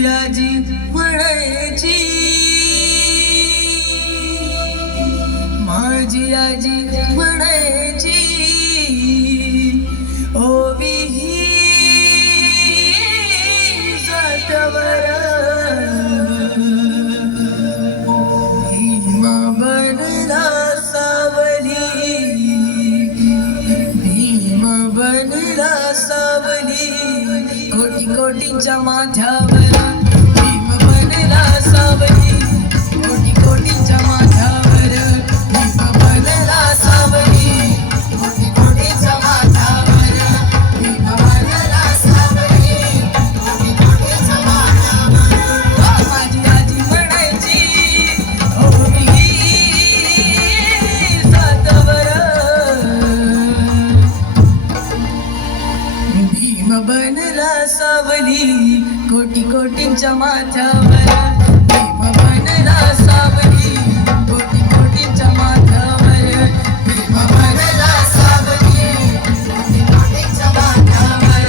माझी आजी म्हणायची, माझी आजी म्हणायची, ओवी ही जातवर भीमा बनला सावली, भीमा बनला सावली, कोटी कोटींच्या माथ्यावर भीम बनला सावली, कोटी कोटींच्या माथ्यावर भीम बनला सावली, कोटी कोटींच्या माथ्यावर भीम बनला सावली, कोटी कोटींच्या माथ्यावर. माझी आजी म्हणायची, ओवी जातवर भीम बनला सावली, कोटी कोटींच्या माथ्यावर भीम बनला सावली, कोटी कोटींच्या माथ्यावर भीम बनला सावली, कोटी कोटींच्या माथ्यावर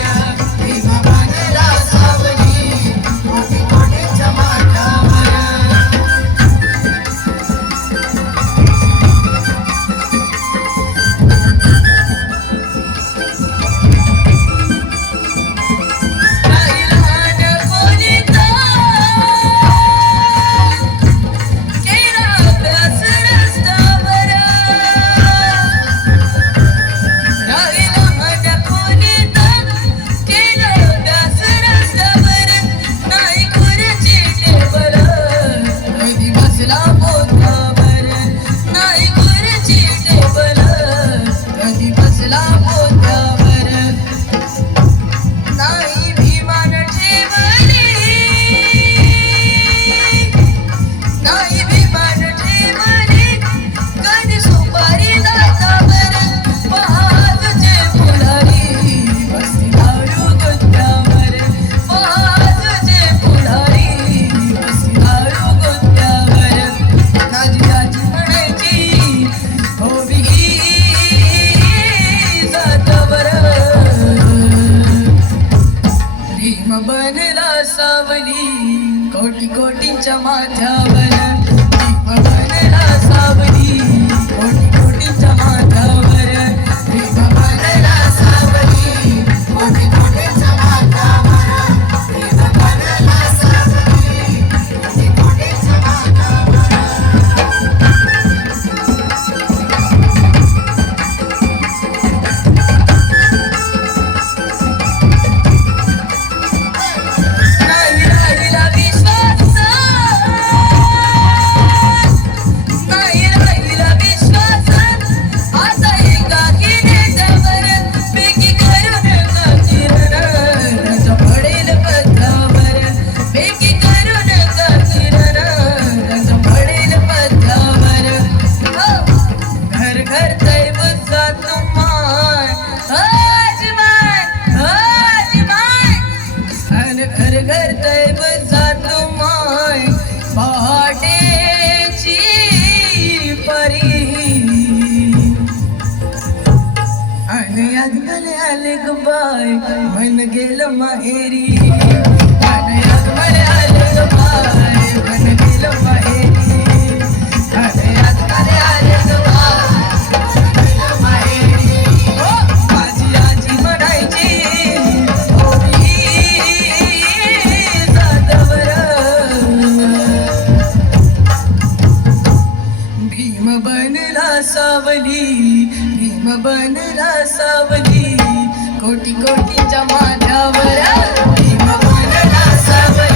भीम बनला सावली, कोटी कोटींच्या माथ्यावर. बनला सावली, कोटी कोटींच्या माथ्यावर भीम बनला सावली, कोटी कोटींच्या माथ्यावर भीम बनला सावली, कोटी कोटींच्या माथ्यावर भीम बनला सावली, कोटी कोटींच्या माथ्यावर. घर तैब जातो माय पहाटेची परी, आणि याद मला आले ग बाय मन गेलं माहेरी, आणि याद मला आले ग बाय मन गेलं माहेरी, आणि याद मला आले ग बाय मन गेलं माहेरी. माझी आजी म्हणायची, भीम बनला सावली, भीम बनला सावली, कोटी कोटींच्या माथ्यावर भीम बनला सावली.